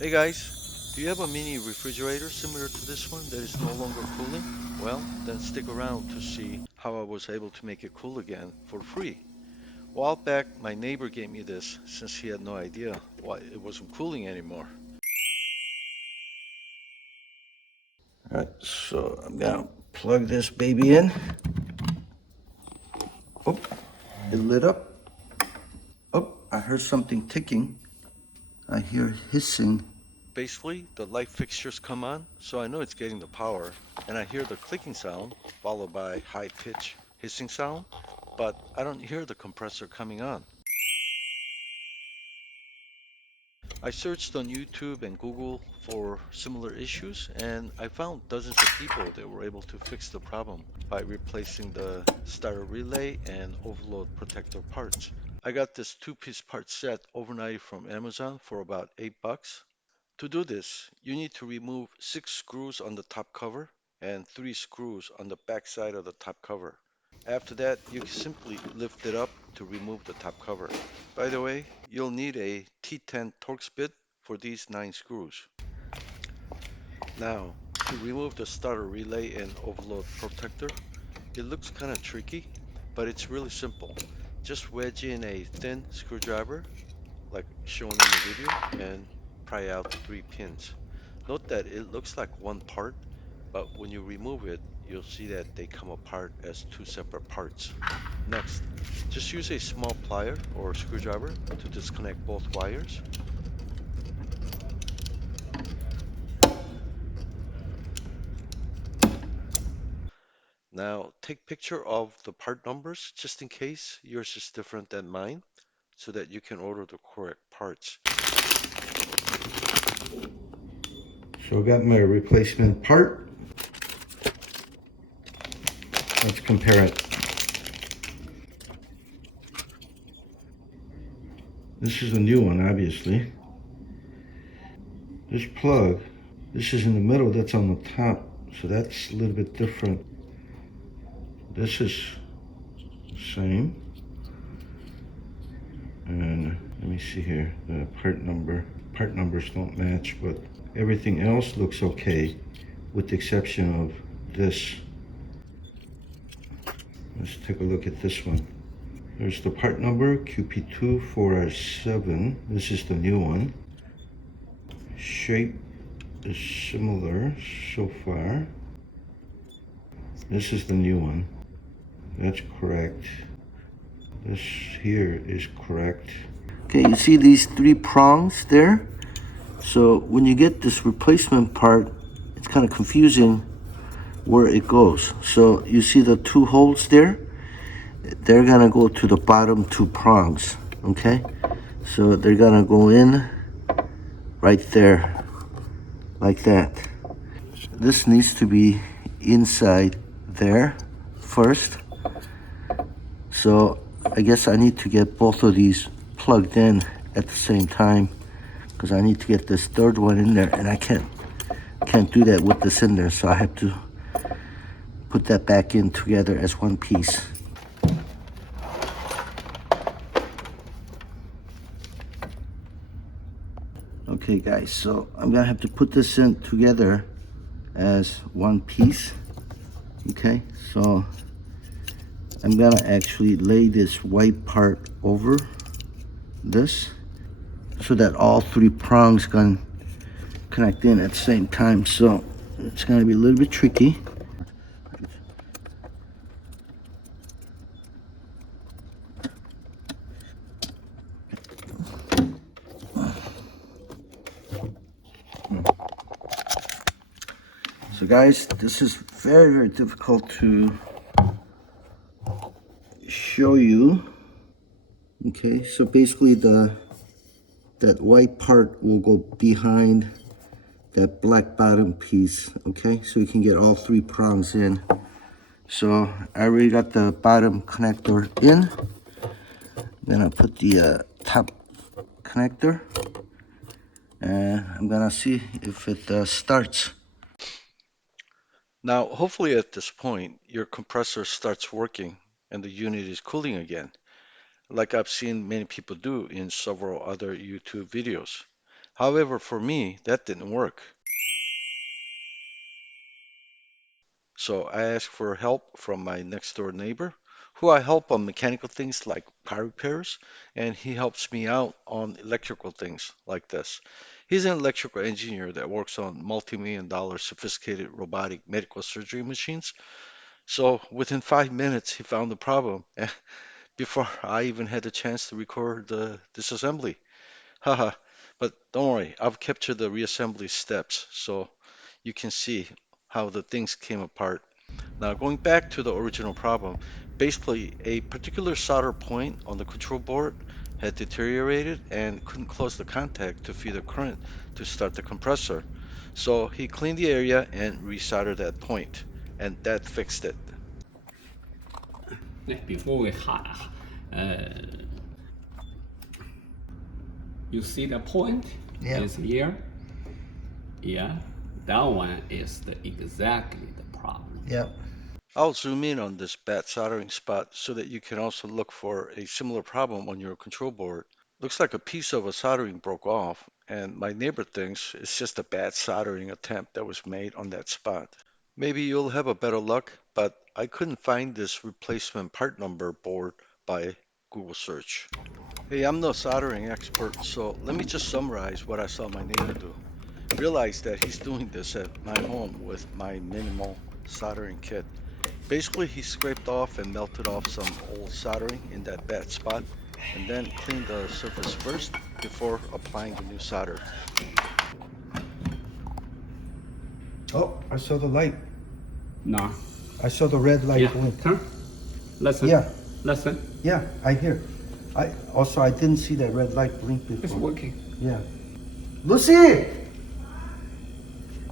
Hey guys, do you have a mini refrigerator similar to this one that is no longer cooling? Well, then stick around to see how I was able to make it cool again for free. A while back, my neighbor gave me this since he had no idea why it wasn't cooling anymore. All right, so I'm gonna plug this baby in. Oh, it lit up. Oh, I heard something ticking. I hear hissing. Basically, the light fixtures come on, so I know it's getting the power, and I hear the clicking sound followed by high pitch hissing sound, but I don't hear the compressor coming on. I searched on YouTube and Google for similar issues, and I found dozens of people that were able to fix the problem by replacing the starter relay and overload protector parts. I got this two-piece part set overnight from Amazon for about $8. To do this, you need to remove 6 screws on the top cover and 3 screws on the back side of the top cover. After that, you can simply lift it up to remove the top cover. By the way, you'll need a T10 Torx bit for these 9 screws. Now, to remove the starter relay and overload protector, it looks kind of tricky, but it's really simple. Just wedge in a thin screwdriver, like shown in the video, and pry out 3 pins. Note that it looks like one part, but when you remove it, you'll see that they come apart as two separate parts. Next, just use a small plier or screwdriver to disconnect both wires. Now, take picture of the part numbers just in case yours is different than mine so that you can order the correct parts. So I got my replacement part. Let's compare it. This is a new one, obviously. This plug, this is in the middle, that's on the top. So that's a little bit different. This is the same. And let me see here, the part numbers don't match, but everything else looks okay with the exception of this. Let's take a look at this one. There's the part number QP24R7. This is the new one. Shape is similar so far. This is the new one. That's correct. This here is correct. Okay, you see these 3 prongs there? So when you get this replacement part, it's kind of confusing where it goes. So you see the 2 holes there? They're gonna go to the bottom 2 prongs, okay? So they're gonna go in right there, like that. This needs to be inside there first. So I guess I need to get both of these plugged in at the same time because I need to get this third one in there, and I can't do that with this in there, so I have to put that back in together as one piece. Okay guys, so I'm gonna have to put this in together as one piece. Okay, so I'm gonna actually lay this white part over this so that all 3 prongs can connect in at the same time. So it's gonna be a little bit tricky. So guys, this is very, very difficult to show you. Okay, so basically that white part will go behind that black bottom piece, okay? So you can get all 3 prongs in. So I already got the bottom connector in. Then I put the top connector, and I'm gonna see if it starts. Now, hopefully at this point, your compressor starts working and the unit is cooling again, like I've seen many people do in several other YouTube videos. However, for me, that didn't work. So I asked for help from my next door neighbor, who I help on mechanical things like car repairs, and he helps me out on electrical things like this. He's an electrical engineer that works on multi-million dollar sophisticated robotic medical surgery machines. So within 5 minutes, he found the problem before I even had a chance to record the disassembly. Haha. But don't worry, I've captured the reassembly steps so you can see how the things came apart. Now, going back to the original problem, basically a particular solder point on the control board had deteriorated and couldn't close the contact to feed the current to start the compressor. So he cleaned the area and resoldered that point, and that fixed it. Before we you see the point Yeah. is here. Yeah, that one is exactly the problem. Yeah. I'll zoom in on this bad soldering spot so that you can also look for a similar problem on your control board. Looks like a piece of a soldering broke off, and my neighbor thinks it's just a bad soldering attempt that was made on that spot. Maybe you'll have a better luck, but I couldn't find this replacement part number board by Google search. Hey, I'm no soldering expert, so let me just summarize what I saw my neighbor do. Realize that he's doing this at my home with my minimal soldering kit. Basically, he scraped off and melted off some old soldering in that bad spot, and then cleaned the surface first before applying the new solder. Oh, I saw the light. No. I saw the red light Yeah. blink. Turn. Listen. Yeah. Listen. Yeah, I hear. I didn't see that red light blink It's before. working. Yeah. Lucy!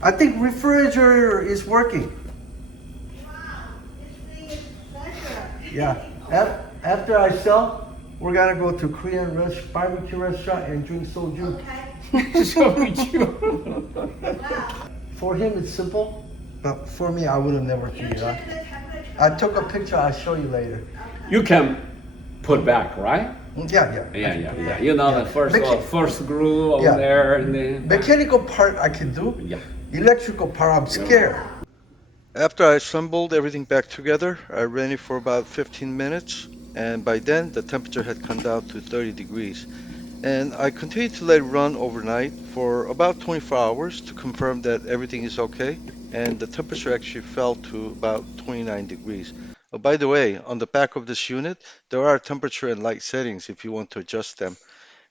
I think refrigerator is working. Yeah. After I sell, we're gonna go to Korean barbecue restaurant and drink soju. For him, it's simple, but for me, I would have never figured it out. I took a picture. I'll show you later. You can put back, right? Yeah. Yeah. You know Yeah. the first screw over Yeah. there, and then Mechanical part I can do. yeah. Electrical part I'm scared. After I assembled everything back together, I ran it for about 15 minutes, and by then the temperature had come down to 30 degrees. And I continued to let it run overnight for about 24 hours to confirm that everything is okay, and the temperature actually fell to about 29 degrees. Oh, by the way, on the back of this unit, there are temperature and light settings if you want to adjust them.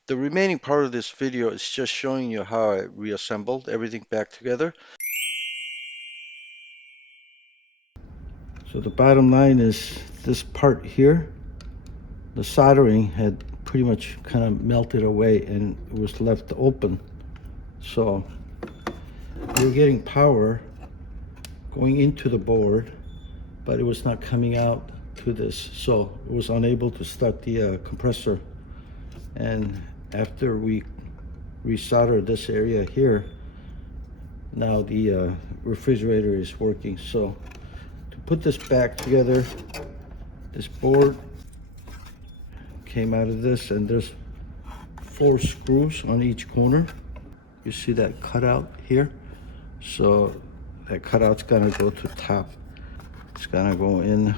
The remaining part of this video is just showing you how I reassembled everything back together. So the bottom line is this part here, the soldering had pretty much kind of melted away and it was left open. So we were getting power going into the board, but it was not coming out to this. So it was unable to start the compressor. And after we resoldered this area here, now the refrigerator is working. So to put this back together, this board came out of this, and there's 4 screws on each corner. You see that cutout here? So that cutout's gonna go to top. It's gonna go in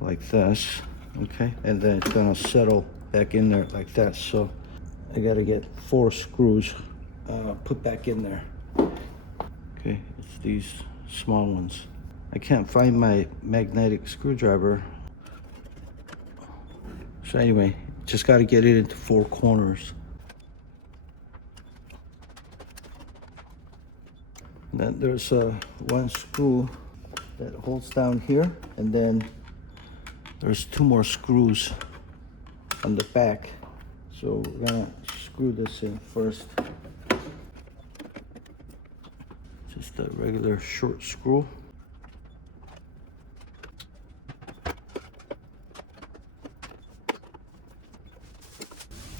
like this, okay? And then it's gonna settle back in there like that. So I gotta get 4 screws put back in there. Okay, it's these small ones. I can't find my magnetic screwdriver. So anyway, just got to get it into 4 corners. And then there's one screw that holds down here, and then there's 2 more screws on the back. So we're gonna screw this in first. Just a regular short screw.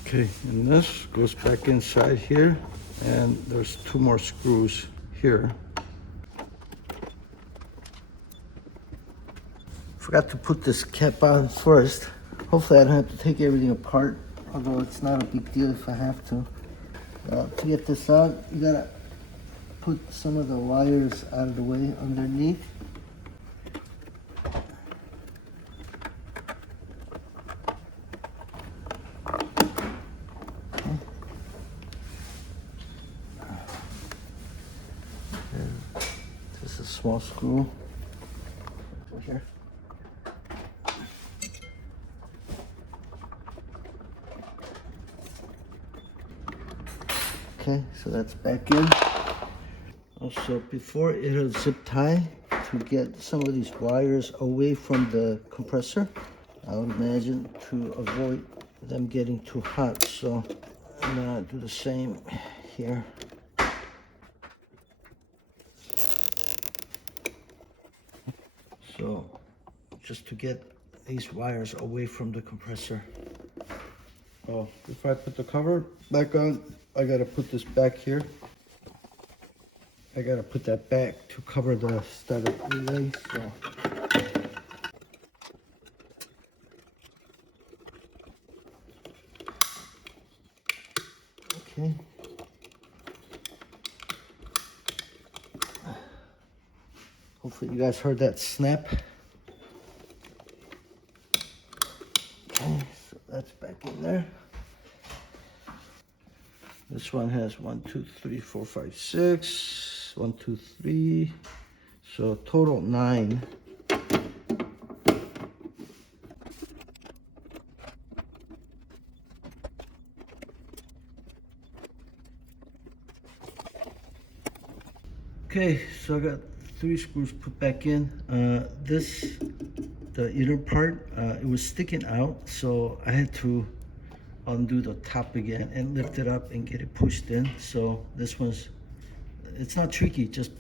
Okay, and this goes back inside here, and there's 2 more screws here. Forgot to put this cap on first. Hopefully I don't have to take everything apart, although it's not a big deal if I have to. Now to get this out, you gotta put some of the wires out of the way underneath. And this is a small screw over here. Okay, so that's back in. Also, before it'll zip tie, to get some of these wires away from the compressor, I would imagine, to avoid them getting too hot. So I'm gonna do the same here. So just to get these wires away from the compressor. Oh, if I put the cover back on, I gotta put this back here. I gotta put that back to cover the starter relay. So okay. Hopefully you guys heard that snap. Okay, so that's back in there. This one has 1, 2, 3, 4, 5, 6. 1, 2, 3. So total 9. Okay, so I got 3 screws put back in. The inner part, it was sticking out, so I had to undo the top again and lift it up and get it pushed in. So this one's, it's not tricky, just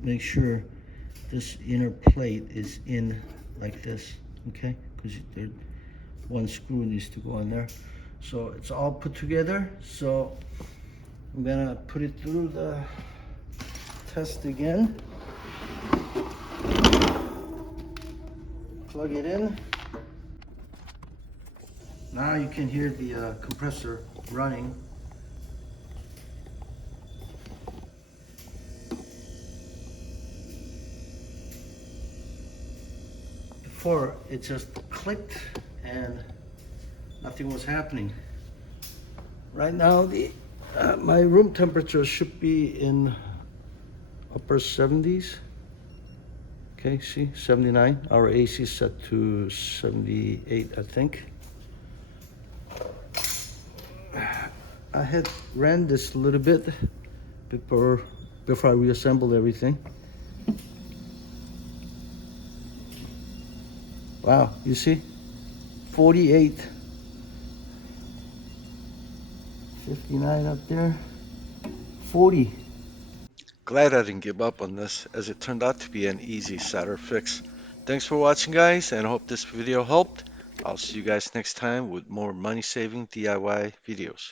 make sure this inner plate is in like this, okay? Because one screw needs to go in there. So it's all put together. So I'm gonna put it through the test again. Plug it in. Now you can hear the compressor running. Before it just clicked and nothing was happening. Right now my room temperature should be in upper 70s. Okay, see, 79. Our AC is set to 78, I think. I had ran this a little bit before I reassembled everything. Wow, you see? 48. 59 up there. 40. Glad I didn't give up on this, as it turned out to be an easy solder fix. Thanks for watching, guys, and I hope this video helped. I'll see you guys next time with more money-saving DIY videos.